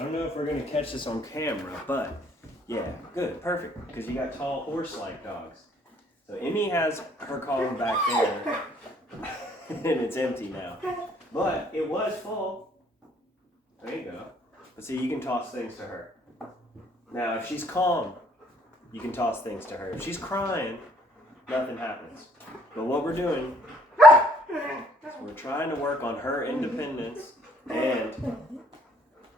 I don't know if we're gonna catch this on camera, but yeah, good, perfect, because you got tall horse-like dogs. So Emmy has her collar back there, and it's empty now. But it was full. There you go. But see, you can toss things to her. Now, if she's calm, you can toss things to her. If she's crying, nothing happens. But what we're doing is we're trying to work on her independence and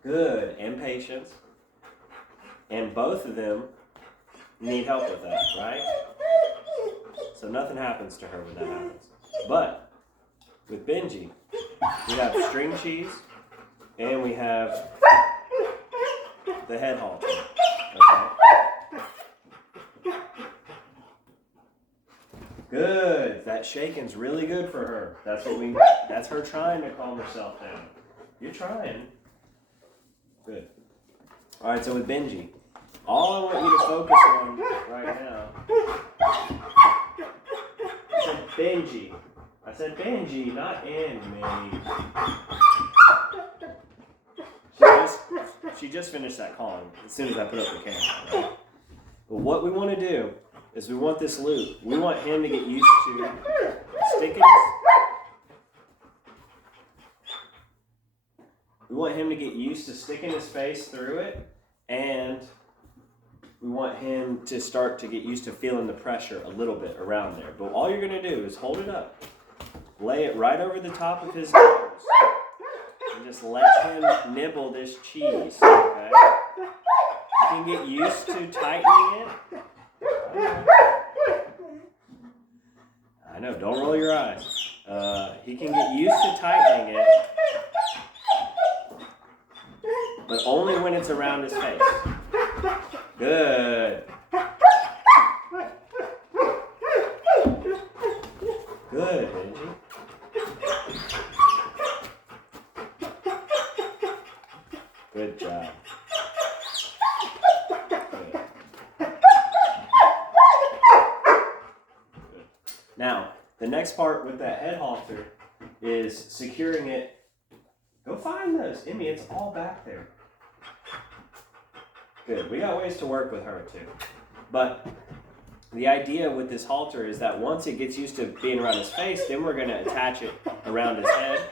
good and patience. And both of them need help with that, right? So nothing happens to her when that happens. But with Benji, we have string cheese and we have the head halter. Okay? Good. That shaking's really good for her. That's her trying to calm herself down. You're trying. Good. Alright, so with Benji, all I want you to focus on right now. I said Benji, not Emmy. She just finished that calling as soon as I put up the camera. Right? But what we want to do is we want this loop. We want him to get used to sticking. We want him to get used to sticking his face through it, and we want him to start to get used to feeling the pressure a little bit around there. But all you're going to do is hold it up, lay it right over the top of his nose, and just let him nibble this cheese, okay? You can get used to tightening it. I know, don't roll your eyes. He can get used to tightening it, but only when it's around his face. Good. Good, Benji. Good job. Good. Now, the next part with that head halter is securing it. Go find those. Emmy, it's all back there. Good. We got ways to work with her too. But the idea with this halter is that once it gets used to being around his face, then we're going to attach it around his head.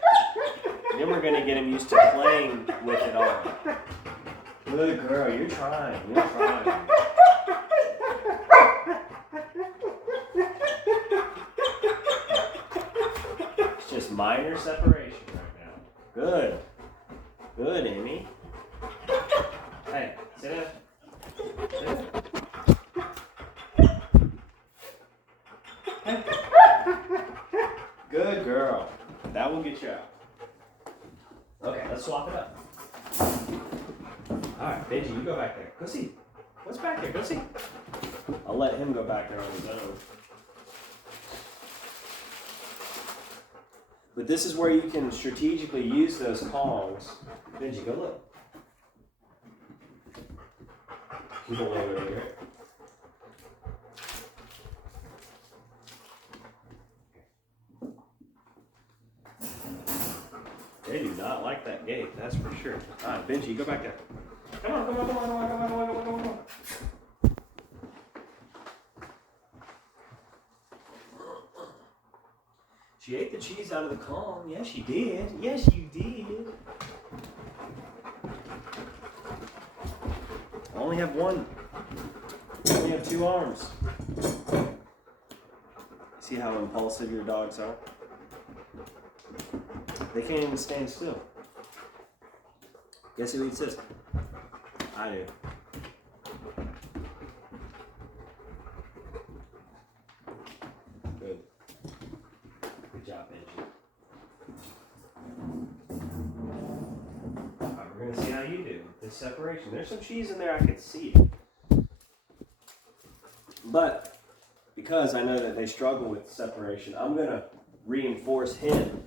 Then we're going to get him used to playing with it all. Good girl. You're trying. You're trying. It's just minor separation right now. Good. Good, Emmy. Hey, sit down. Sit down. Hey. Good girl. That will get you out. Okay, let's swap it up. Alright, Benji, you go back there. Go see. What's back there? Go see. I'll let him go back there on his own. But this is where you can strategically use those calls. Benji, go look. Keep it over here. They do not like that gate, that's for sure. Alright, Benji, go back there. Come on, come on, come on, come on, come on, come on, come on, come on. She ate the cheese out of the cone. Yes, you did. Yes, you did. I only have one. I only have 2 arms. See how impulsive your dogs are? They can't even stand still. Guess who eats this? I do. Good. Good job, Benji. Alright, we're going to see how you do with this separation. There's some cheese in there, I can see it. But because I know that they struggle with separation, I'm going to reinforce him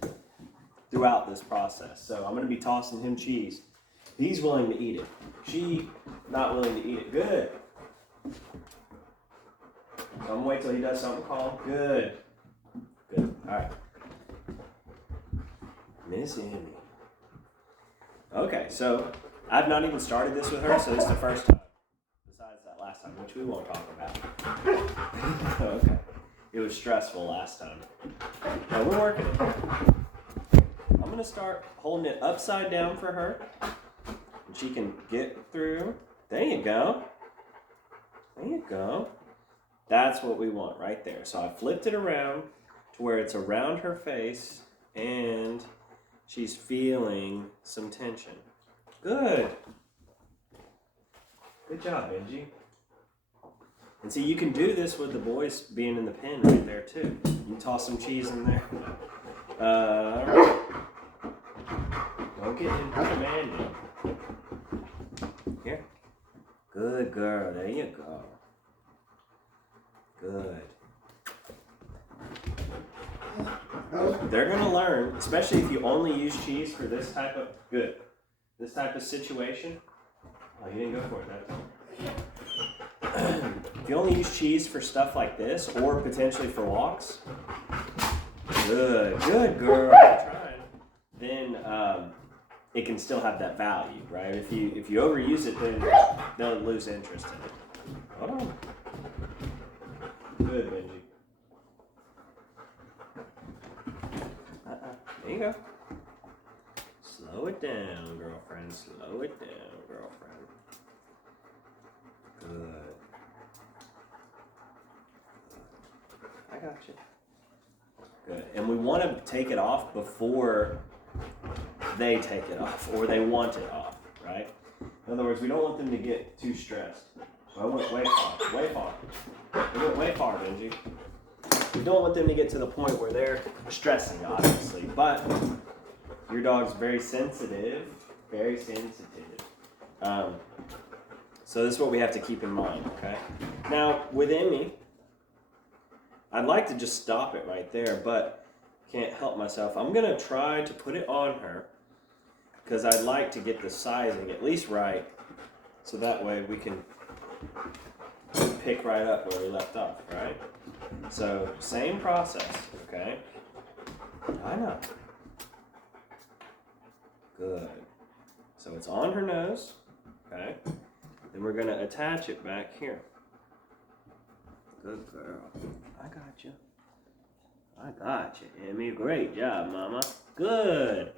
throughout this process. So I'm going to be tossing him cheese. He's willing to eat it. She not willing to eat it. Good. So I'm going to wait till he does something calm. Good. Good. All right. Miss Emmy. Okay, so I've not even started this with her, so this is the first time. Besides that last time, which we won't talk about. Okay. It was stressful last time. But we're working it. I'm going to start holding it upside down for her. And she can get through. There you go. There you go. That's what we want right there. So I flipped it around to where it's around her face and she's feeling some tension. Good. Good job, Benji. And see, you can do this with the boys being in the pen right there too. You can toss some cheese in there. Don't get in demanding. Here. Good girl. There you go. Good. They're gonna learn, especially if you only use cheese for this type of situation. Oh, you didn't go for it that time. If you only use cheese for stuff like this, or potentially for walks, good girl, trying. Then it can still have that value, right? If you overuse it, then they'll lose interest in it. Hold on. Good, Benji. There you go. Slow it down, girlfriend. Slow it down, girlfriend. Good. I got you. Good. And we want to take it off before they take it off, or they want it off, right? In other words, we don't want them to get too stressed. So I went way far. Way far. We went way far, Benji. We don't want them to get to the point where they're stressing, obviously, but your dog's very sensitive, very sensitive. So this is what we have to keep in mind, okay? Now, with Emmy, I'd like to just stop it right there, but can't help myself. I'm gonna try to put it on her because I'd like to get the sizing at least right, so that way we can pick right up where we left off, right? So, same process, okay? I know. Good. So it's on her nose, okay? Then we're gonna attach it back here. Good girl. I got you. I got you, Emmy. Great job, Mama. Good.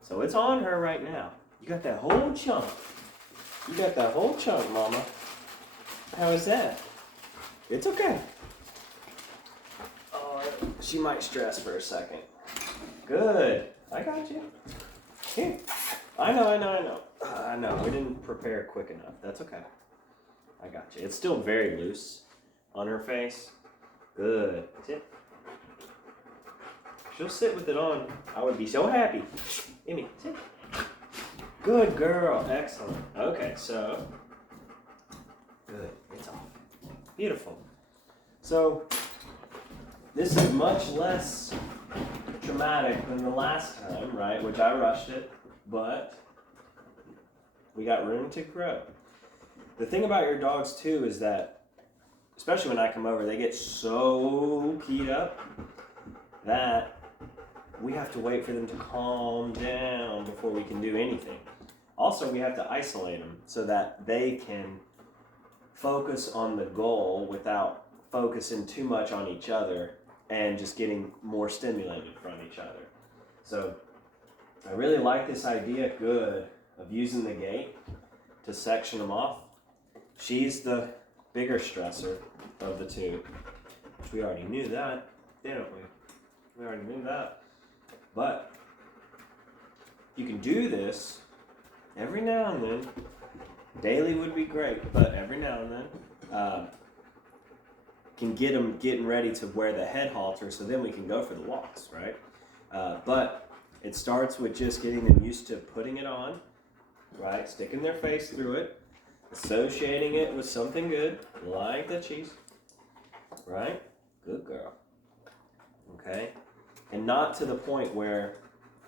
So it's on her right now. You got that whole chunk. You got that whole chunk, Mama. How is that? It's okay. She might stress for a second. Good. I got you. Here. I know. We didn't prepare quick enough. That's okay. I got you. It's still very loose on her face. Good. Sit. She'll sit with it on. I would be so happy. Emmy, sit. Good girl. Excellent. Okay, so. Good. It's off. Beautiful. So, this is much less traumatic than the last time, right? Which I rushed it, but we got room to grow. The thing about your dogs too is that, especially when I come over, they get so keyed up that we have to wait for them to calm down before we can do anything. Also, we have to isolate them so that they can focus on the goal without focusing too much on each other and just getting more stimulated from each other. So I really like this idea, good, of using the gate to section them off. She's the bigger stressor of the two, which we already knew that, didn't we? We already knew that. But you can do this every now and then. Daily would be great, but every now and then can get them getting ready to wear the head halter, so then we can go for the walks, right? But it starts with just getting them used to putting it on, right? Sticking their face through it, associating it with something good, like the cheese, right? Good girl. Okay? And not to the point where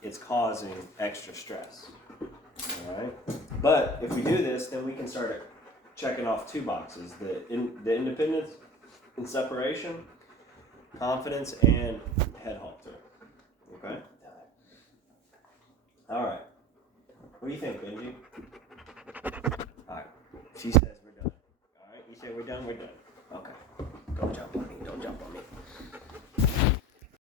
it's causing extra stress. All right? But if we do this, then we can start checking off two boxes: the independence and separation, confidence, and head halter. Okay? All right. What do you think, Benji? Alright. She says we're done. Alright, you say we're done, we're done. Okay. Don't jump on me. Don't jump on me.